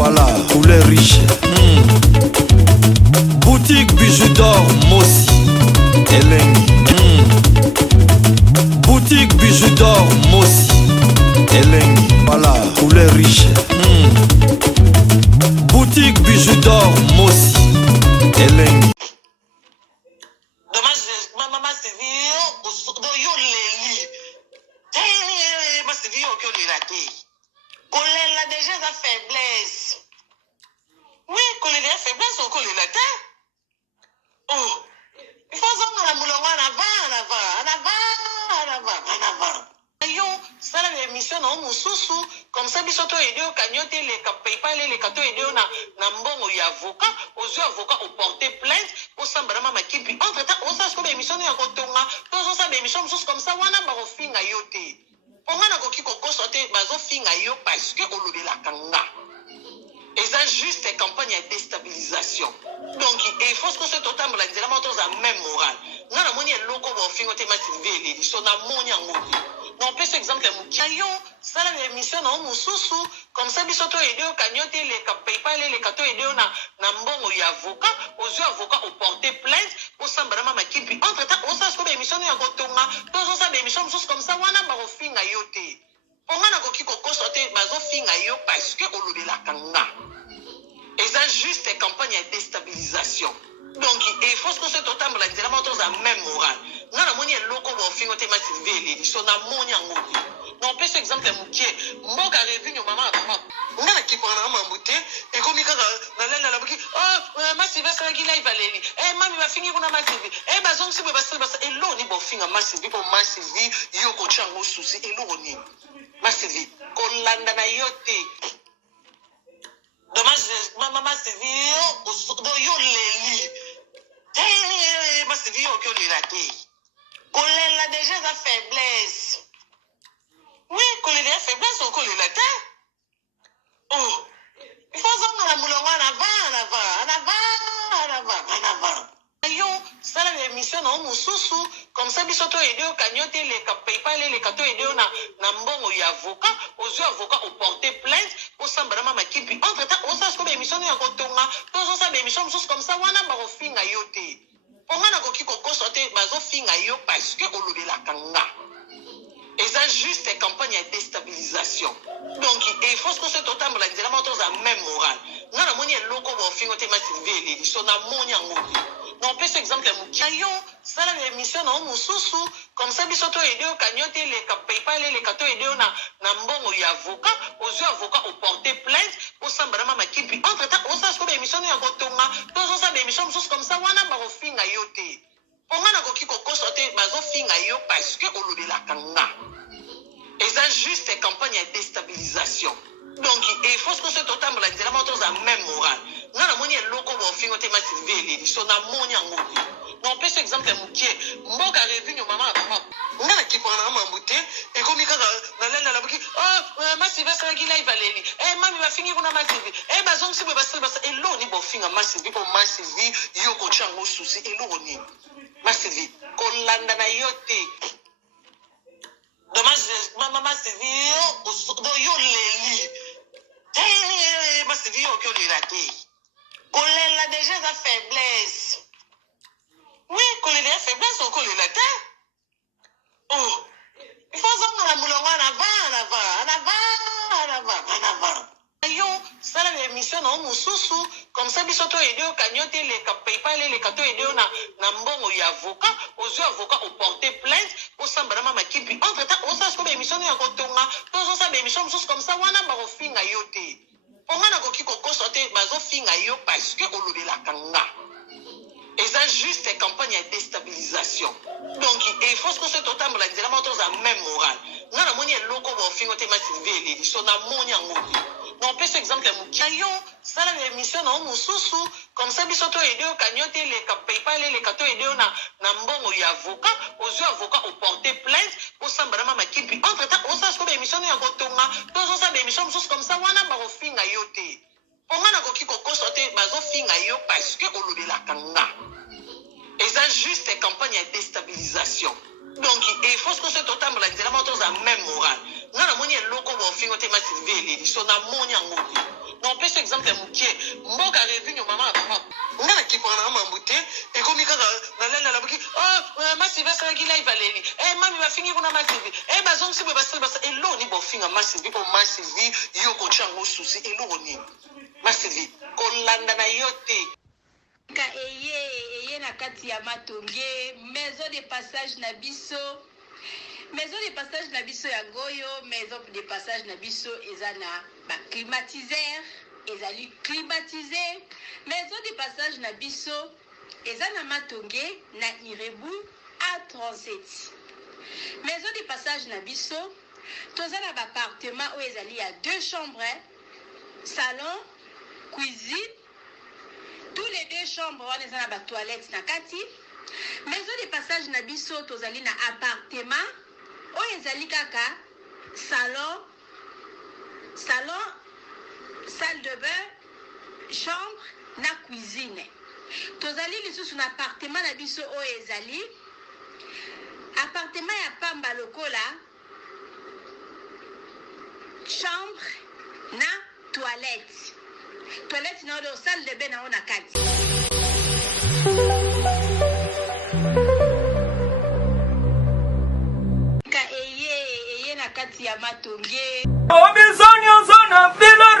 Voilà, poulet riche. Boutique bijoux d'or, Mossi, Elengi. Boutique bijoux d'or, Mossi, Elengi. Voilà, poulet riche. Boutique bijoux d'or, Mossi, Elengi. Dommage, maman Sylvie, yo leli. Ma Sylvie, yo le raté. Colère là déjà sa faiblesse. Oui, colère la faiblesse, on colère la tête. Oh, il faut que la moulon en avant. Yo, ça la émission na mususu comme ça biso to aider au cagnotte les PayPal les kato aider na mbongo ya avocat aux avocats au porter plainte au sambara mama kipi entre temps on sache que émission ya kotonga tous ça émission mususu comme ça wana ba ofinga yote onga na koki kokoso te bazo finga yo parce que olobela kanga et ça juste campagne de déstabilisation donc il faut que ce total la nzela moto za même moral ngana moni eloko ba ofinga te masiveli so na moni ngoti. Non, peut exemple mukiayo, ça la émission na mususu comme ça biso to aider au cagnotte les PayPal les kato aider na mbongo ya avocat aux avocats au porter plainte au sambara mama kipi entre temps on sache que émission ya kotonga tous ça émission mususu comme ça wana ba ofinga yote onga na koki kokoso te bazo finga yo parce que olobela kanga et ça juste campagne de déstabilisation. Donc, il faut que ce total la nzela moto za même moral. Ngana moni eloko bo fingo te masiveli so na moni ngoti. Non, peut exemple mukie mboka revenu mama papa. Ngana kipana mamute e komi kaka na lela la buki. Oh, masive sa ki live aleli. Mami ba fingi kuna masive. Bazong si basa elo ni bo finga masive po masive yo ko chango susi elo ni. Masive ko landa na yote. Dommage, maman Sylvie, yo leli. Ma Sylvie, yo le raté. Colère là déjà sa faiblesse. Oui, colère la faiblesse, on colère la tête. Oh, il faut que la moulon en avant. Yo, ça la émission na mususu comme ça biso to aider au cagnotte les PayPal les kato aider na mbongo ya avocat aux avocats au porter plainte au sambara mama kipi entre temps on sache que émission ya kotonga tous ça émission mususu comme ça wana ba ofinga yote onga na koki kokoso te bazo finga yo parce que olobela kanga et ça juste campagne de déstabilisation. Donc, il faut que ce total la nzela moto za même moral. Ngana moni eloko bo fingo te masiveli so na moni ngoti. Non, peut exemple mukiayo, ça la émission na mususu comme ça biso to aider au cagnotte les PayPal les kato aider na mbongo ya avocat aux avocats au porter plainte au sambara mama kipi entre temps on sache que émission ya kotonga tous ça émission mususu comme ça wana ba ofinga yote. Onga na koki kokoso te bazo finga yo parce que olobela kanga. Et ça juste campagne de déstabilisation. Donc il faut que ce total la nzela moto za même moral. Ngana moni eloko bo fingo te masiveli so na moni ngoti. Non, peut exemple mukie mboka revenu mama papa. Ngana kipana mamute e komi kaka na lela la buki. Oh, masive sa ki live aleli. Mami ba fingi kuna masive. Bazong si basa elo ni bo finga masive po masive yo ko chango susi elo ni. Masive ko landa na yote. Dommage, maman Sylvie, yo leli. Ma Sylvie, yo le raté. Colère là déjà sa faiblesse. Oui, colère la faiblesse, on colère la tête. Oh, il faut que la moulon en avant. Yo, ça la émission na mususu comme ça biso to aider au cagnotte les PayPal les kato aider na mbongo ya avocat aux avocats au porter plainte au sambara mama kipi entre temps on sache que émission ya kotonga tous ça émission mususu comme ça wana ba ofinga yote onga na koki kokoso te bazo finga yo parce que olobela kanga et ça juste campagne de déstabilisation. Donc il faut que ce total la nzela moto za même moral. Ngana moni eloko bo fingo te masiveli so na moni ngoti. Non, peut exemple mukiayo, ça la émission na mususu comme ça biso to aider au cagnotte les PayPal les kato aider na mbongo ya avocat aux avocats au porter plainte au sambara mama kipi entre temps on sache que émission ya kotonga tous ça émission mususu comme ça wana ba ofinga yote. Onga na koki kokoso te bazo finga yo parce que olobela kanga. Et ça juste campagne de déstabilisation. Donc il faut que ce total la nzela moto za même moral. Ngana moni eloko bo fingo te masiveli so na moni ngoti. Non, peut exemple bafingi kuna masivi bazongisi boye basala elo ni bofinga masivi po masivi yo kochango susi elo ni masivi kolanda na yo te ka eye na kati ya matonge maison de passage na biso ya ngoyo maison de passage na biso eza na ba climatiseur ezali climatisé maison de passage na biso eza na matonge na Irebu A37 maison de passage na biso toza na ba appartement oyo ezali ya 2 chambres salon cuisine tous les 2 chambres wana eza na ba toilettes na kati maison de passage na biso tozali na appartement oyo ezali kaka salon salle de bain chambre na cuisine tozali lisusu na appartement na biso oyo ezali appartement ya pamba lokola chambre na toilette na oyo salle de bain na oyo na kati ka eye na kati ya matonge Obizonyo zona filo